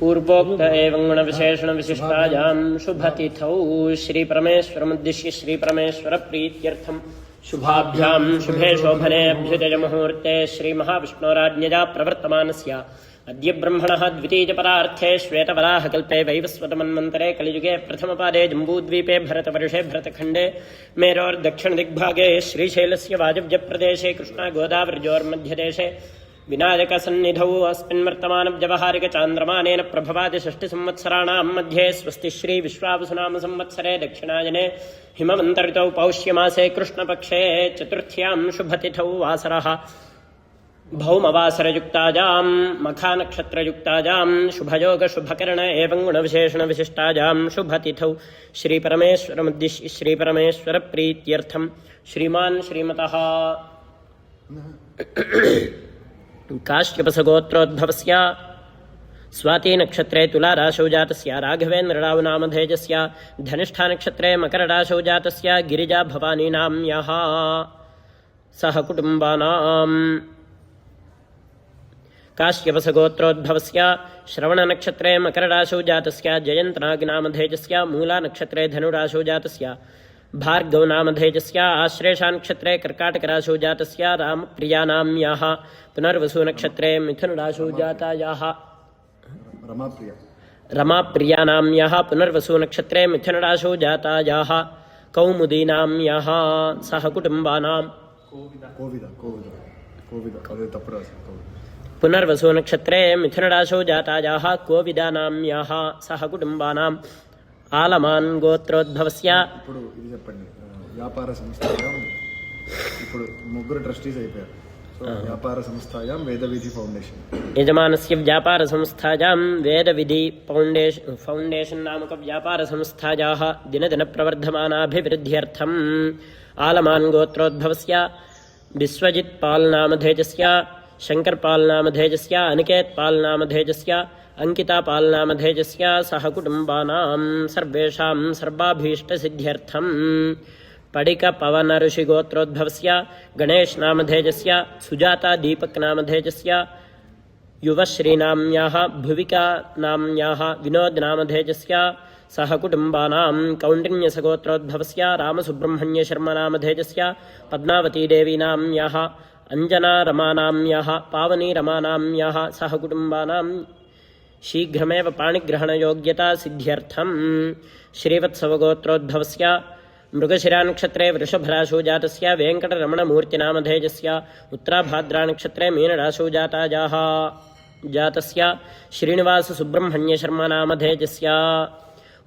पूर्वोक्त एवं गुण विशेषण विशिष्टायां शुभतिथौ श्री परमेश्वरमुद्दिश्य श्री परमेश्वर प्रीत्यर्थं शुभाभ्यां शुभे शोभने अभ्युदय मुहूर्ते श्री महाविष्णोराज्ञया प्रवर्तमानस्य अद्य ब्रह्मणः द्वितीयपरार्थे श्वेतवराहकल्पे वैवस्वतमन्वन्तरे कलियुगे प्रथमपादे जम्बूद्वीपे भरतवर्षे भरतखण्डे मेरोर्दक्षिणदिग्भागे श्रीशैलस्य वायव्यप्रदेशे कृष्णागोदावरीयोर्मध्यदेशे विनायकसन्निधौ अस्मिन्वर्तमानव्यवहारिकचान्द्रमानेन प्रभवादि षष्टिसंवत्सराणां मध्ये स्वस्ति श्री विश्वावसुनाम संवत्सरे दक्षिणायने हिमवन्तऋतौ पौष्यमासे कृष्णपक्षे चतुर्थ्यां शुभतिथौ वासरः भौमवासरयुक्तायां मखानक्षत्रयुक्तायां शुभयोगशुभकर्ण एवं गुणविशेषणविशिष्टायां शुभतिथौ श्रीपरमेश्वरमुद्दिश्य श्रीपरमेश्वरप्रीत्यर्थं श्रीमान् श्रीमतः काश्यपसगोत्रोद्भवस्य स्वातिनक्षत्रे तुलाराशौ जातस्य राघवेन्द्रराव नामधेयस्य धनिष्ठानक्षत्रे मकरराशौ जातस्य गिरिजा भवानीनां यः सह कुटुम्बानां काश्यपसगोत्रोद्भवस्य श्रवणनक्षत्रे मकरराशौ जातस्य जयन्तनागनामधेयस्य मूलानक्षत्रे धनुराशौ जातस्य भार्गव नामधेयस्य आश्लेषानक्षत्रे कर्काटकराशौ जातस्य रामप्रियानाम्याः पुनर्वसुनक्षत्रे मिथुनराशौ जातायाः रमाप्रियानाम्याः पुनर्वसुनक्षत्रे मिथुनराशौ जातायाः कौमुदीनाम्याः सह कुटुम्बानां पुनर्वसुनक्षत्रे मिथुनराशौ जातायाः कोविदानाम्याः सह कुटुम्बानाम् ఆలమాన్ గోత్రోద్భవస్య ఇప్పుడు ఇది చెప్పండి వ్యాపార సంస్థాయాం ఇప్పుడు ముగ్గురు ట్రస్టీస్ అయిపోయారు వ్యాపార సంస్థాయాం వేదవిధి ఫౌండేషన్ యజమానస్య వ్యాపార సంస్థాయాం వేదవిధి ఫౌండేషన్ నామక వ్యాపార సంస్థాయాः దినదిన ప్రవర్ధమానాభివృద్ధ్యర్థం ఆలమాన్ గోత్రోద్భవస్య విశ్వజిత్ పాల్ నామధేయస్య శంకర్ పాల్ నామధేయస్య అనికేత్ పాల్ నామధేయస్య अंकिता पालनामधेयस्य सह कुटुम्बानां सर्वेषां सर्वाभीष्टसिद्ध्यर्थं पडिक पवन ऋषिगोत्रोद्भवस्य गणेश नामधेयस्य सुजाता दीपक नामधेयस्य युवश्रीनाम्याः भुविका नाम्याः विनोद नामधेयस्य सह कुटुम्बानां कौण्डिन्यसगोत्रोद्भवस्य रामसुब्रह्मण्यशर्मा नामधेयस्य पद्मावती देवी नाम्याः अंजना रमा नाम्याः पावनी रमा नाम्याः सह कुटुम्बानां शीघ्रमेव पाणिग्रहणयोग्यता सिद्ध्यर्थं श्रीवत्सवगोत्रोद्भवस्य मृगशिरानक्षत्रे वृषभराशौ जातस्य वेङ्कटरमणमूर्तिनामधेयस्य उत्तराभाद्रानक्षत्रे मीनराशौ जातस्य श्रीनिवाससुब्रह्मण्यशर्मा नामधेयस्य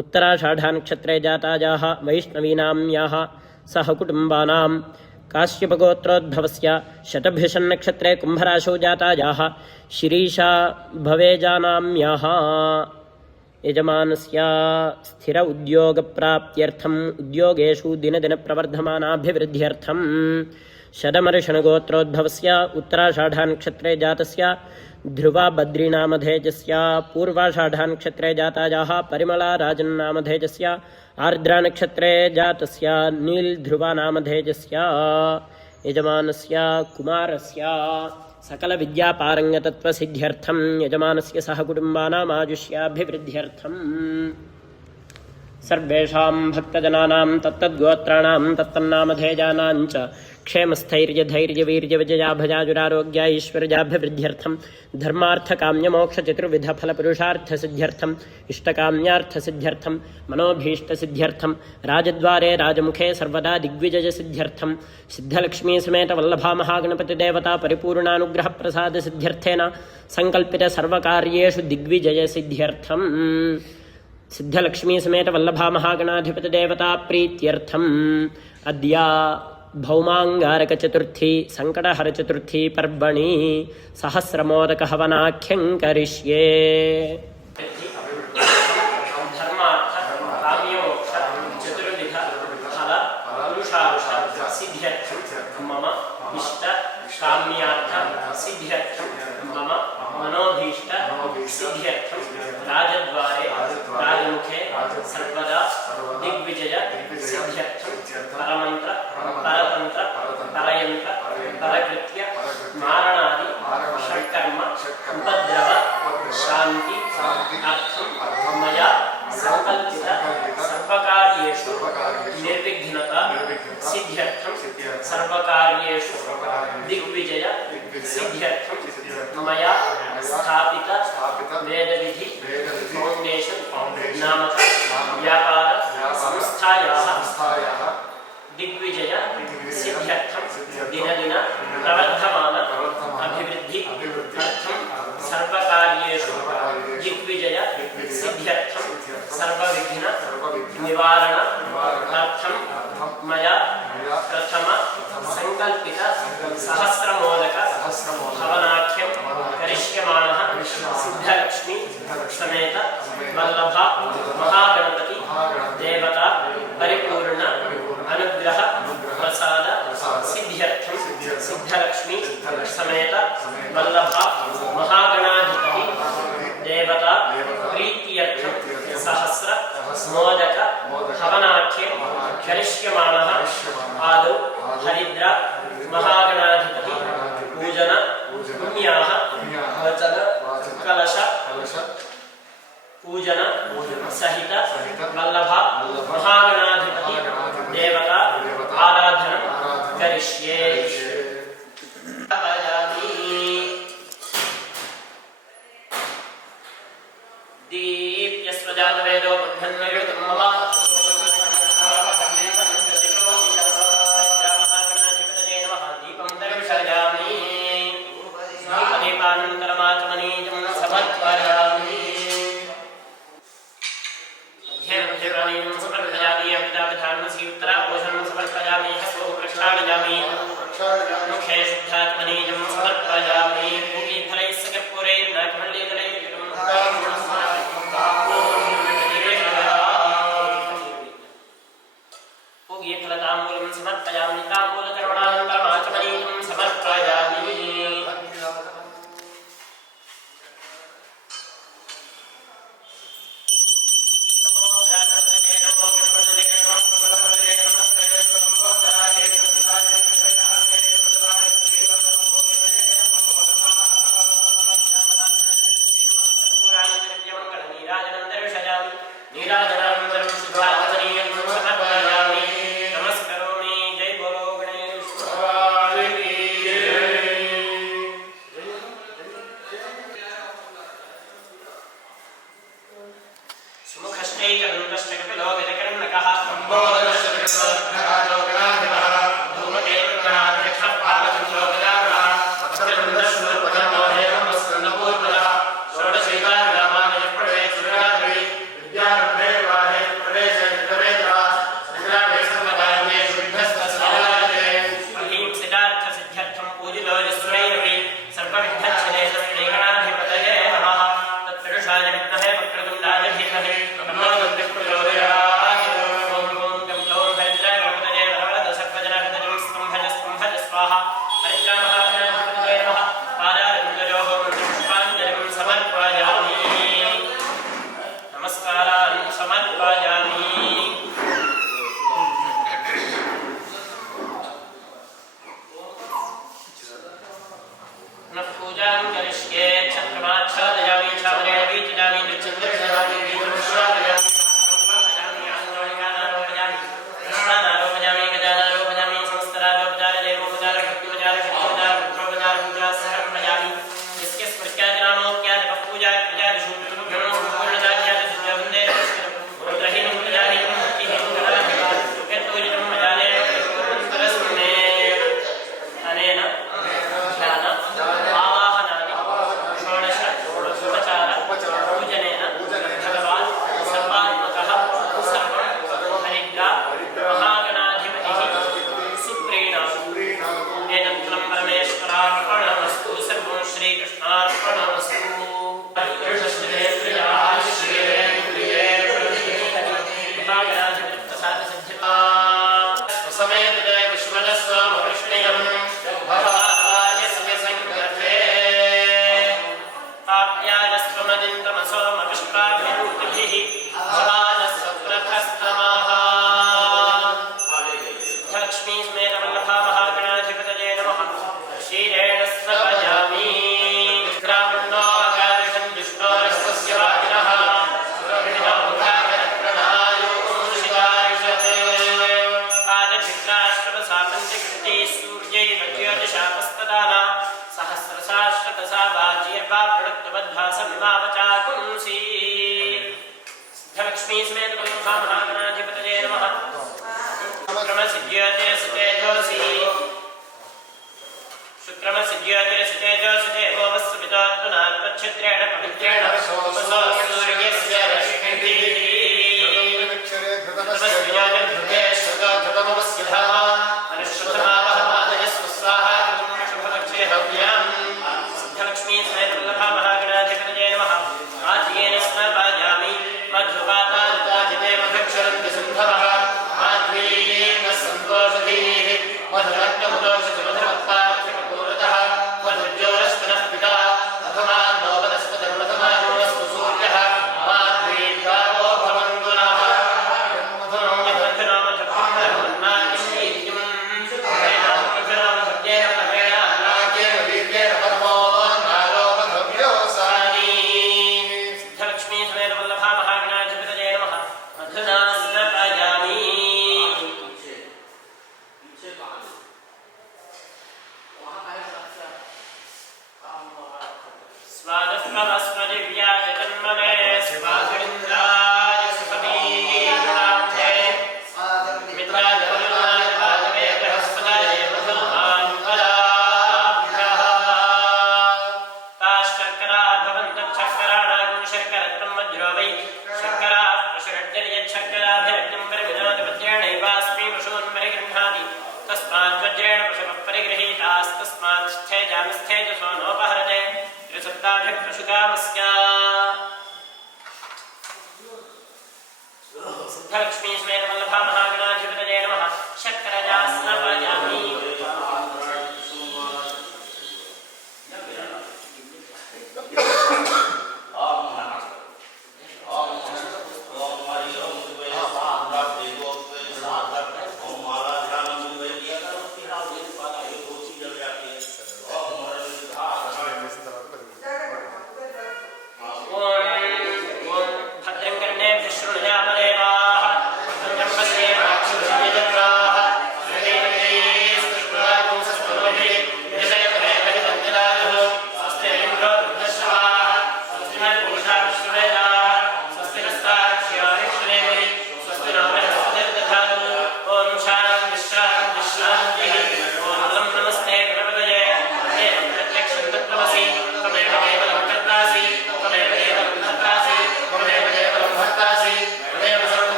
उत्तराषाढानक्षत्रे जातायाः वैष्णवीनां याः सह कुटुम्बानां काश्यपगोत्रोद्भवस्य शतभिषन्नक्षत्रे कुम्भराशौ जातायाः शिरीषा भवेजानां याः यजमानस्य स्थिर उद्योगप्राप्त्यर्थम् उद्योगेषु दिनदिनप्रवर्धमानाभिवृद्ध्यर्थं शतमर्षणगोत्रोद्भवस्य उत्तराषाढानक्षत्रे जातस्य ध्रुवाबद्रीनामधेजस्य पूर्वाषाढानक्षत्रे जातायाः परिमलाराजन्नामधेजस्य आर्द्रानक्षत्रे जातस्य नीलध्रुवानामधेजस्य यजमानस्य कुमारस्य सकलविद्यापारङ्गतत्त्वसिद्ध्यर्थं यजमानस्य सहकुटुम्बानामाजुष्याभिवृद्ध्यर्थम् सर्वेषां भक्तजनानां तत्तद्गोत्राणां तत्तन्नामधेयानां च क्षेमस्थैर्यधैर्यवीर्यविजयाभजाजुरारोग्याईश्वर्याभिवृद्ध्यर्थं धर्मार्थकाम्यमोक्षचतुर्विधफलपुरुषार्थसिद्ध्यर्थम् इष्टकाम्यार्थसिद्ध्यर्थं मनोभीष्टसिद्ध्यर्थं राजद्वारे राजमुखे सर्वदा दिग्विजयसिद्ध्यर्थं सिद्धलक्ष्मीसमेतवल्लभामहागणपतिदेवता परिपूर्णानुग्रहप्रसादसिद्ध्यर्थेन सङ्कल्पितसर्वकार्येषु दिग्विजयसिद्ध्यर्थम् सिद्धलक्ष्मी वल्लभा महागणाधिपतिदेवता प्रीत्यर्थम् अद्य भौमाङ्गारकचतुर्थी सङ्कटहरचतुर्थी पर्वणि सहस्रमोदकहवनाख्यं करिष्ये। मम इष्ट काम्यार्थ सिद्ध्यर्थं मम मनोभीष्ट सिद्ध्यर्थं राजद्वारे राजमुखे सर्वदा दिग्विजय सिद्ध्यर्थं परमंत्र परतंत्र परयंत्र परकृत्य मारणादि षट्कर्म उपद्रव शांति अर्थं मया संकल्पित सर्वकार्येषु निर्विघ्नता सिद्ध्यर्थं सर्वकार्येषु दिग्विजय सिद्ध्यर्थं मया स्थापित वेदविधि फाउंडेशन नामक व्यापार संस्थायाः दिग्विजय सिद्ध्यर्थं दिनदिन प्रवर्धमान अभिवृद्धि अर्थं सर्वकार्येषु दिग्विजय सिद्ध्यर्थं सर्वविघ्न निवारण अर्थं मया प्रथम संकल्पित सहस्रमोदक हवनाख्यं करिष्यमाणः सिद्धलक्ष्मी समेत वल्लभा महागणपति देवता परिपूर्ण अनुग्रह प्रसाद सिद्ध्यर्थं सिद्धलक्ष्मी समेत वल्लभा महागणाधिपति देवता प्रीत्यर्थं सहस्र मोदक हवनाख्यं करिष्यमाणः आदौ हरिद्रा महागणाधिपति पूजन पुण्याः वचन कलश पूजन सहित वल्लभा महागणाधिपति देवता आराधनं करिष्ये। दीप्यस्वजातवेदो बुद्धन्वयुतं मम दीपं दर्शयामि दीपानन्तरमाचमनीयं समर्पयामि ध्येयं समर्पयामि अपितापिधानमसीत्तरापोषणं समर्पयामि हस्तो प्रक्षालयामि मुखे शुद्धात्मनीयं समर्पयामि पूगीफलैः सकर्पूरैर्नाकमल्लीदलैर्युतं पूगीफलताम्बूलं समर्पयामि ताम्बूलकर्मणानन्तरमाचमनीयं समर्पयामि। षोडशैतानि रामानि प्रवेश समेतते विश्वजस्वमकृष्णयं भवायस्य संगते आप्यायस्त्वमदिन्द्रमसोमविश्वाभिभूतिभिः भवाजस्वप्रथस्तमाः लक्ष्मी स्मेरवल्लभा महागणाधिपतये नमः क्षीरेण स्नपयामि ग्रामण्डोऽगारिषं दुष्टोरस्तस्य वाजिनः सूर्यैर्ज्योतिषापस्तदाना सहस्रशाश्वतसा वाच्यर्वा प्रणक्तबद्धासमिमावचाकुंसि सिद्धलक्ष्मी समेत वल्लभा महागणाधिपतये नमः शुक्रमसिद्ध्योतिरसितेजोऽसि देवो वस्सुपितोत्तनात्मच्छिद्रेण पवित्रेण सूर्यस्य रश्मिभिः सिद्धलक्ष्मी समेत वल्लभा महागणाधिपतये नमः आद्येन स्नपायामि मधुवातादिते मधुक्षरन्ति सिन्धवः माध्वीयेन सन्तोषधीः मधुरक्तमुदोषमधुमत्पाक्षपूरतः मधुज्योरस्तनः पिता अधमान्नो वनस्पतिर्मधमानोऽस्तु सूर्यः माध्वीर्भावो भवन्तु नः सिद्धलक्ष्मी समेत वल्लभा महागणाधिपतये नमः अधुना स्नपयामि स्वादस्मस्मदिव्याय जन्मने स्वाधुरिन्द्राय सुखवीर्णाब्धे मित्राय वरुणाय भागवे बृहस्पतये मधुमान्वदाभ्यः ताश्शर्करा भवन्तच्छर्कराणां शर्करत्वं वज्रो वै शर्कराः प्रसरड्यर्यच्छर्कराभिरग्निं परिविनोदपद्येणैवास्मि पशून् परिगृह्णाति तस्माद्वज्रेण पशवः परिगृहीतास्तस्मात् स्थेजामि स्थेजसो नोपहरते त्रिसप्ताभिः पशुकामस्य सिद्धलक्ष्मी समेत वल्लभा महागणाधिपतये नमः शर्करया स्नपयामि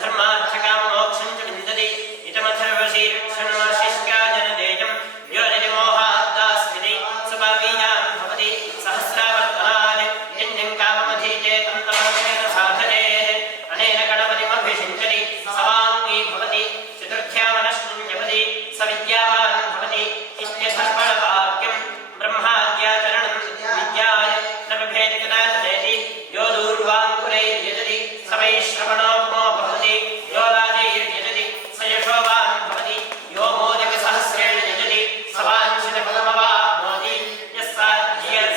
धर्मार्थकाममोक्षं च विन्दति इदमथर्वशीर्षण्शिष्काजनदेयं यो निजमोहाद्दास्मिति सुपापीयान् भवति सहस्रावर्तनात् यज्ञं काममधीते तं तमस्येन साधयेत् अनेन गणपतिमभिषिञ्चति सवाङ्गी भवति चतुर्थ्यामनश्चिञ्जपति स विद्यावान् भवति इत्यथर्वणवाक्यं ब्रह्माद्याचरणं विद्याय न बिभेति कदाचनेति यो दूर्वाङ्कुरैर्यजति स वैश्रवणोपमो भवति यो लाजैर्यजति स यशोवान् भवति यो मोदकसहस्रेण यजति स वाञ्छितफलमवाप्नोति यः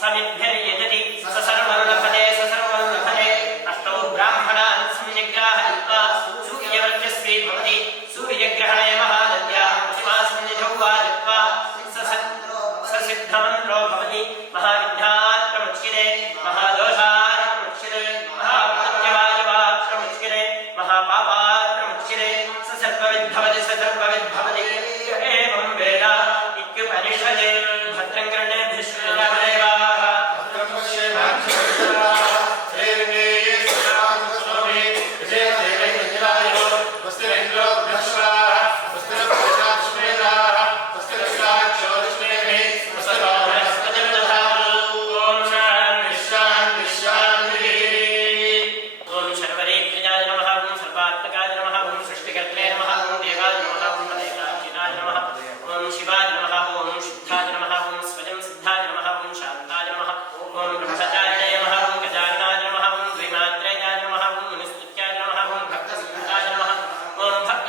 समिद्भिर्यजति स सर्वं लभते स सर्वं लभते अष्टौ ब्राह्मणान् संनिग्राहयित्वा सूर्यवर्चस्वी भवति सूर्यग्रहणे महानद्यां प्रतिमासन्निधौ वाजित्वा स सिद्धमन्त्रो भवति महाविघ्नात्प्रमुच्यते महादोषात्प्रमुच्यते महाप्रत्यवायवात्प्रमुच्यते महापापात्प्रमुच्यते स सर्वविद्भवति स सर्वविद्भवति एवं वेद इत्युपनिषदे भद्रं कर्णेभिः शृणुयामदेवाः ओम सर्वरेत्रियाय नमः ओम सर्वात्मकाय नमः ओम सृष्टिकर्त्रे नमः ओम देवाय नमः ओम मलेकाचिनाय नमः ओम शिवाय नमः ओम शुद्धाय नमः ओम स्वयं सिद्धाय नमः ओम शान्ताय नमः ओम ब्रह्मचारिणे नमः ओम गजाननाय नमः ओम द्विमात्रेयाय नमः ओम मुनिस्तुत्याय नमः ओम भक्तसिद्धाय नमः ओम भक्त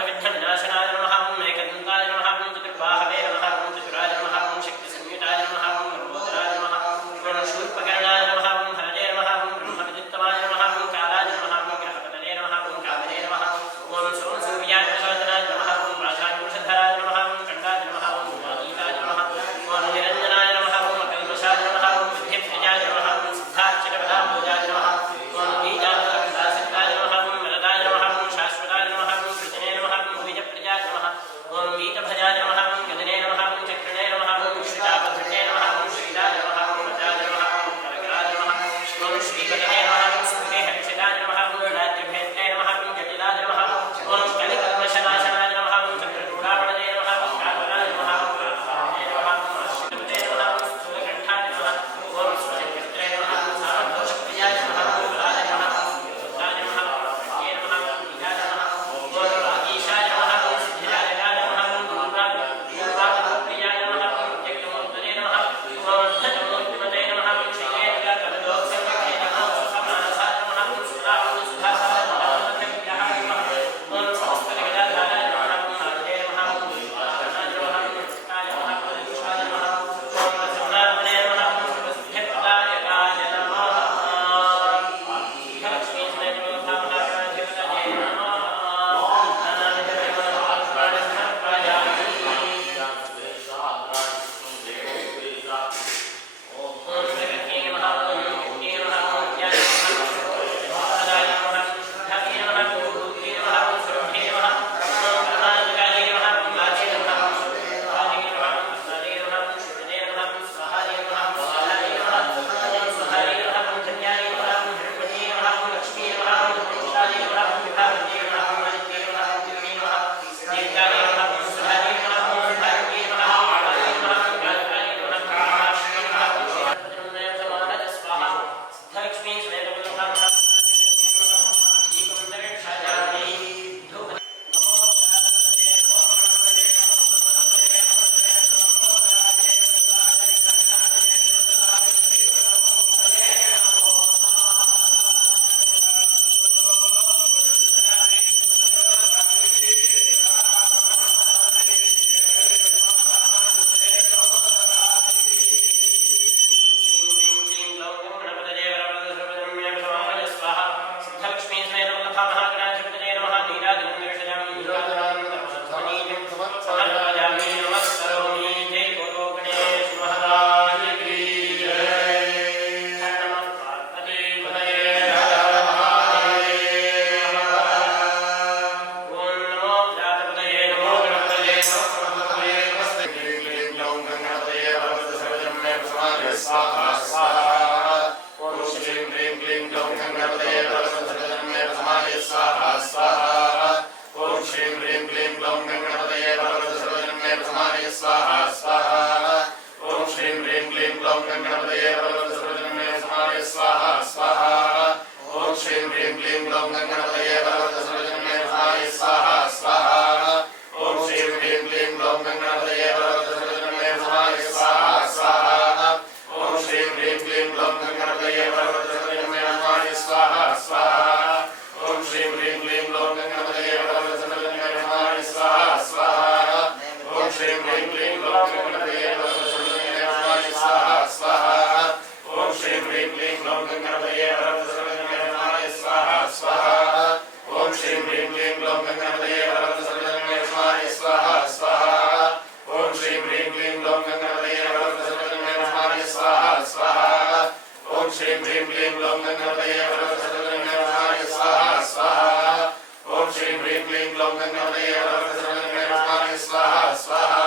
ग्लौं गङ्गणपतये वरवरदशरथमे स्वाहा स्वाहा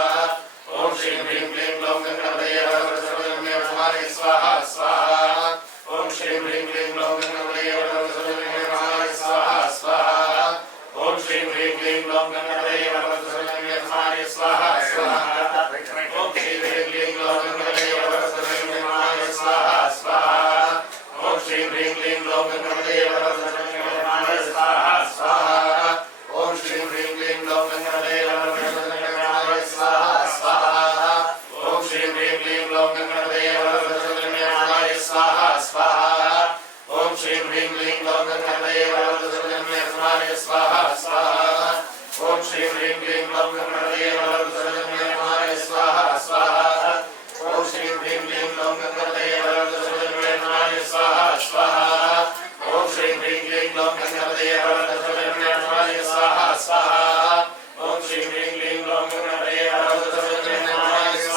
ॐ श्रीं ह्रीं क्लीं ग्लौं गङ्गणपतये वरवरदशरथमे स्वाहा स्वाहा ॐ श्रीं ह्रीं क्लीं ग्लौं गङ्गणपतये वरवरदशरथमे स्वाहा स्वाहा ॐ श्रीं ह्रीं क्लीं ग्लौं गङ्गणपतये वरवरदशरथमे स्वाहा स्वाहा ॐ श्रीं ह्रीं क्लीं ग्लौं गङ्गणपतये वरवरदशरथमे स्वाहा स्वाहा ॐ श्रीं ह्रीं क्लीं ग्लौं गङ्गणपतये वरवरदशरथमे स्वाहा स्वाहा ॐ श्रीं ह्रीं क्लीं ग्लौं गङ्गणपतये वरवरदशरथमे स्वाहा स्वाहा ॐ श्रीं ह्रीं क्लीं ग्लौं गङ्गणपतये वरवरदशरथमे स्वाहा स्वाहा ॐ श्रीं ह्रीं क्लीं ग्लौं गङ्गणपतये वरवरदशरथमे स्वाहा स्वाहा ॐ श्रीं ह्रीं क्लीं ग्लौं गङ्गणपतये वरवरदशरथमे स्वाहा स्वाहा ॐ श्रीं ह्रीं क्लीं ग्लौं गङ्गणपतये वरवरदशरथमे स्वाहा स्वाहा ॐ श्रीं ह्रीं क्लीं ग्लौं गङ्गणपतये वरवरदशरथमे स्वाहा स्वाहा ॐ श्रीं ह्रीं क्लीं ग्लौं गङ्गणपतये वरवरदशरथमे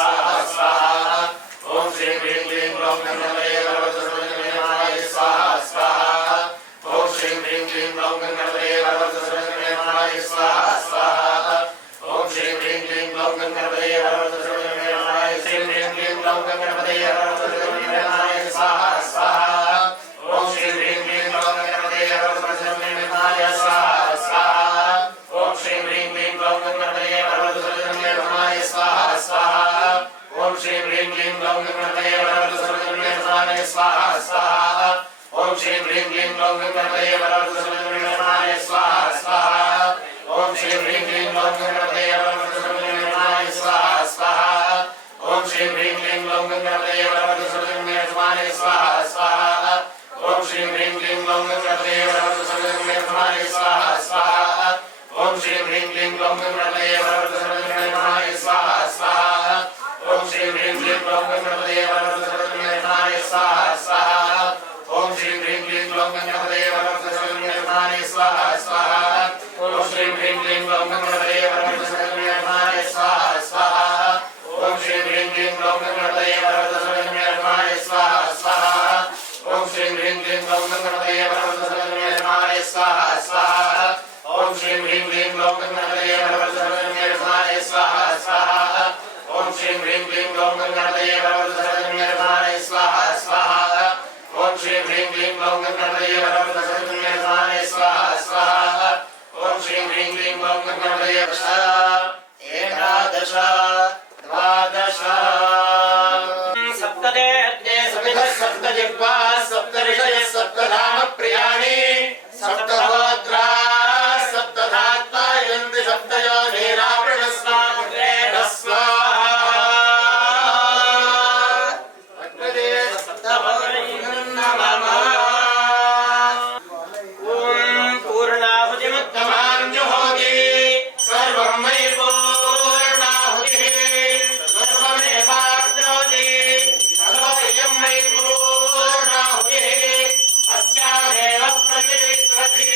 स्वाहा स्वाहा ॐ श्रीं ह्रीं क्लीं ग्लौं गङ्गणपतये वरवरदशरथमे स्वाहा स्वाहा ॐ श्रीं ह्रीं क्लीं ग्लौं गङ्गणपतये वरवरदशरथमे स्वाहा स्वाहा ॐ श्रीं ह्रीं क्लीं ग्लौं गङ्गणपतये वरवरदशरथमे श्रीं ह्रीं क्लीं ग्लौं गङ्गणपतये वरवरदशरथमे स्वाहा स्वाहा ॐ श्रीं ह्रीं क्लीं ग्लौं गणपतये वरवरदशरथमे स्वाहा स्वाहा ॐ श्रीं ह्रीं क्लीं ग्लौं गणपतये वरवरदशरथमे स्वाहा स्वाहा ॐ श्रीं ह्रीं क्लीं ग्लौं गणपतये वरवरदशरथमे स्वाहा स्वाहा ॐ श्रीं ह्रीं क्लीं ग्लौं गणपतये वरवरदशरथमे स्वाहा स्वाहा ॐ श्रीं ह्रीं क्लीं ग्लौं गणपतये वरवरदशरथमे स्वाहा स्वाहा ॐ श्रीं ह्रीं क्लीं ग्लौं गणपतये वरवरदशरथमे स्वाहा स्वाहा ॐ श्रीं ह्रीं क्लीं ग्लौं गणपतये वरवरदशरथमे स्वाहा स्वाहा ॐ श्रीं ह्रीं क्लीं ग्लौं गणपतये वरवरदशरथमे स्वाहा स्वाहा ॐ श्रीं ह्रीं क्लीं ग्लौं गणपतये वरवरदशरथमे स्वाहा स्वाहा ॐ श्रीं ह्रीं क्लीं ग्लौं गणपतये वरवरदशरथमे स्वाहा स्वाहा ॐ श्रीं ह्रीं क्लीं ग्लौं गणपतये वरवरदशरथमे स्वाहा स्वाहा ॐ श्रीं ह्रीं क्लीं ग्लौं गणपतये वरवरदशरथमे स्वाहा स्वाहा ॐ श्रीं ह्रीं क्लीं ग्लौं गणपतये वरवरदशरथमे स्वाहा स्वाहा ॐ श्रीं ह्रीं क्लीं ग्लौं गणपतये वरवरदशरथमे स्वाहा स्वाहा ॐ श्रीं ह्रीं क्लीं ग्लौं गणपतये वरवरदशरथमे स्वाहा स्वाहा ॐ श्रीं ह्रीं क्लीं ग्लौं गणपतये वरवरदशरथमे स्वाहा स्वाहा ॐ श्रीं ह्रीं क्लीं ग्लौं गणपतये एकादश द्वादश सप्तदे अग्ने समिधः सप्तजिह्वा सप्तऋषयः सप्तधाम प्रियाणि सप्तहोत्रा सप्तधात्वा यन्ति सप्तयोनिरावृणस्वाग्रेण स्वाहा अग्नदे सप्तभवनमः ॐ पूर्णाहुतिमुत्तमां जुहोति सर्वं मयि पूर्णाहुतिः सर्वमेवाप्नोति अथो इयं मयि पूर्णाहुतिः अस्यामेव प्रतिष्ठति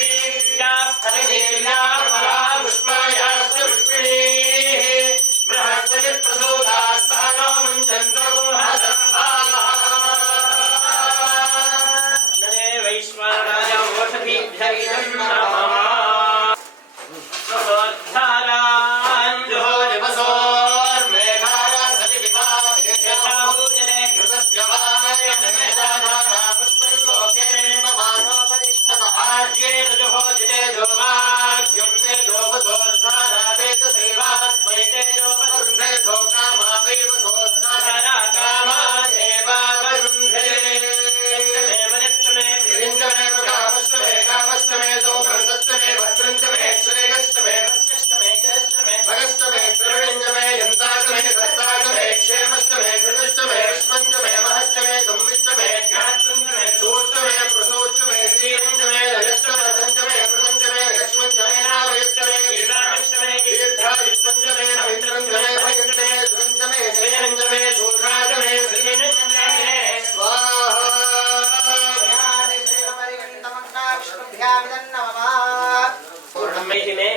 या फलनीया परा पुष्पायाश्च पुष्पिणीः बृहस्पतिप्रसूतास्तानो मुञ्चन्तो नरे वैश्वानराय ओषधीभ्य इदं नमः स्वोद्धारान् जुहोति वसोर्मेघारा सतिविवा यथा पूजने कृतस्य वायमेधाधारा पुष्पल्लोके ममानोपतिष्ठतः आद्येन जुहोति तेजोवाद्यं तेजोवसोर्धारा तेजसेवास्मै तेजोवरुन्धे धोकामावैव सोर्धारा कामादेवावरुन्धे वृन्दमे कामष्टमे कामष्टमे सोमृतष्टमे भद्रञ्चमे श्रेयष्टमे वस्यष्टमे केष्टमे भगष्टमे त्रिविण्यमे यन्ताष्टमे दत्ताष्टमे क्षेमष्टमे कृतष्टमे विष्पञ्चमे महष्टमे संविष्टमे ज्ञातृञ्चमे सूष्टमे प्रसूष्टमे श्रीरञ्चमे लयष्टमे पञ्चमे प्रपञ्चमे यक्ष्मञ्चमे नावयष्टमे गीताष्टमे दीर्घायुष्पञ्चमे नवित्रञ्चमे भयञ्चमे सुरञ्चमे श्रेयञ्चमे शूद्राजमे श्रीरञ्चमे स्वाहा देहि मे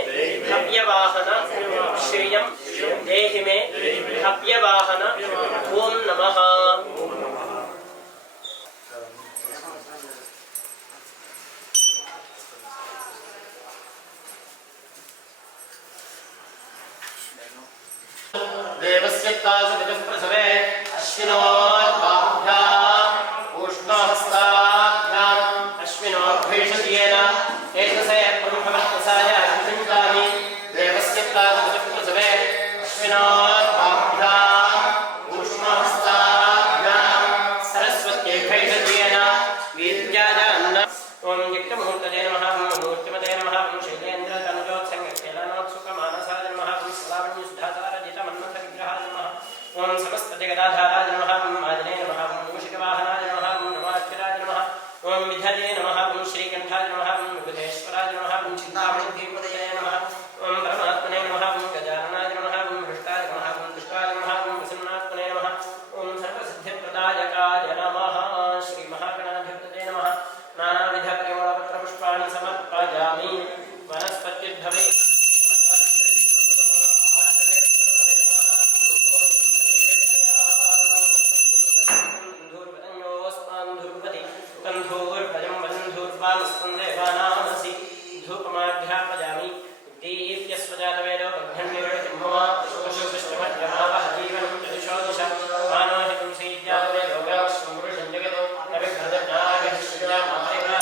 भव्यवाहन श्रियं देहि मे भव्यवाहन ॐ नमः देवस्य तासुविदुः प्रसवे अश्विनोर्बाहुभ्याम् ऊष्णहस्ताभ्याम् अश्विनोर्भैषजेन एतसे ब्रह्मवर्चसाय अभिषिञ्चामि देवस्य तासुविदुः प्रसवे अश्विनोर्बाहुभ्याम् ऊष्णहस्ताभ्याम् सरस्वत्यै भैषजेन वीर्याय अन्न ओम यज्ञमुहूर्तये नमः मूर्तिमते नमः शैलेन्द्र तनुजोत्संगेलानोत्सुकमानसाय नमः स्लावण्यसुधासारजितमन्मथविग्रहाय नमः ओम समस्तजगदाधाराय नमः मादिने नमः मूषिकवाहनाय नमः नमाख्यराय नमः ओम विधये नमः श्रीकण्ठाय नमः विबुधेश्वराय नमः चिन्तामणिधीपतये नमः ओम परमात्मने नमः गजाननाय नमः हृष्टाय नमः दुष्टाय नमः प्रसन्नात्मने नमः ओम सर्वसिद्धिप्रदायकाय नमः श्रीमहागणाधिपतये नमः नानाविधपरिमलपत्रपुष्पाणि समर्पयामि वनस्पत्युद्भवे गन्धूर्वदन्योस्मान्धूर्वति धूपमाध्यापयामि दीप्यस्वजातवेदो बद्धन्निर्जिह्वा पशुपृष्ठमध्यमावह जीवनं चतुषो दिश मानोहितं श्रीजातवेदो व्याश्वमृषं जगतो नविभ्रदज्ञागहिष्यामात्रिका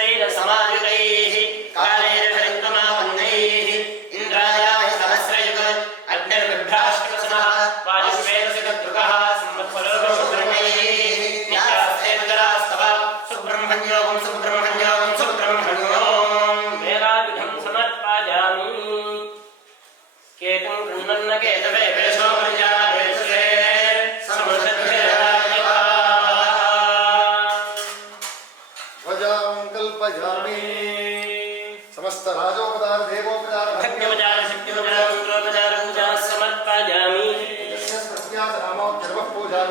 निघृष्वैरसमायुतैः कालैर्हरित्वमापन्नैः इन्द्रायाः सहस्रयुग अग्निर्बिभ्राष्टवसनः वायुष्वेदसिकद्रुगः संवत्सरोगशुभ्रमैः नित्यास्तेतरास्तव सुब्रह्मण्यों सुब्रह्मण्यों सुब्रह्मण्यों वेदायुधं समर्पयामि केतुं गृह्णन्न केतवे वेशो पर्यावेशे समृद्धे तस्यास नामो जन्म पूजा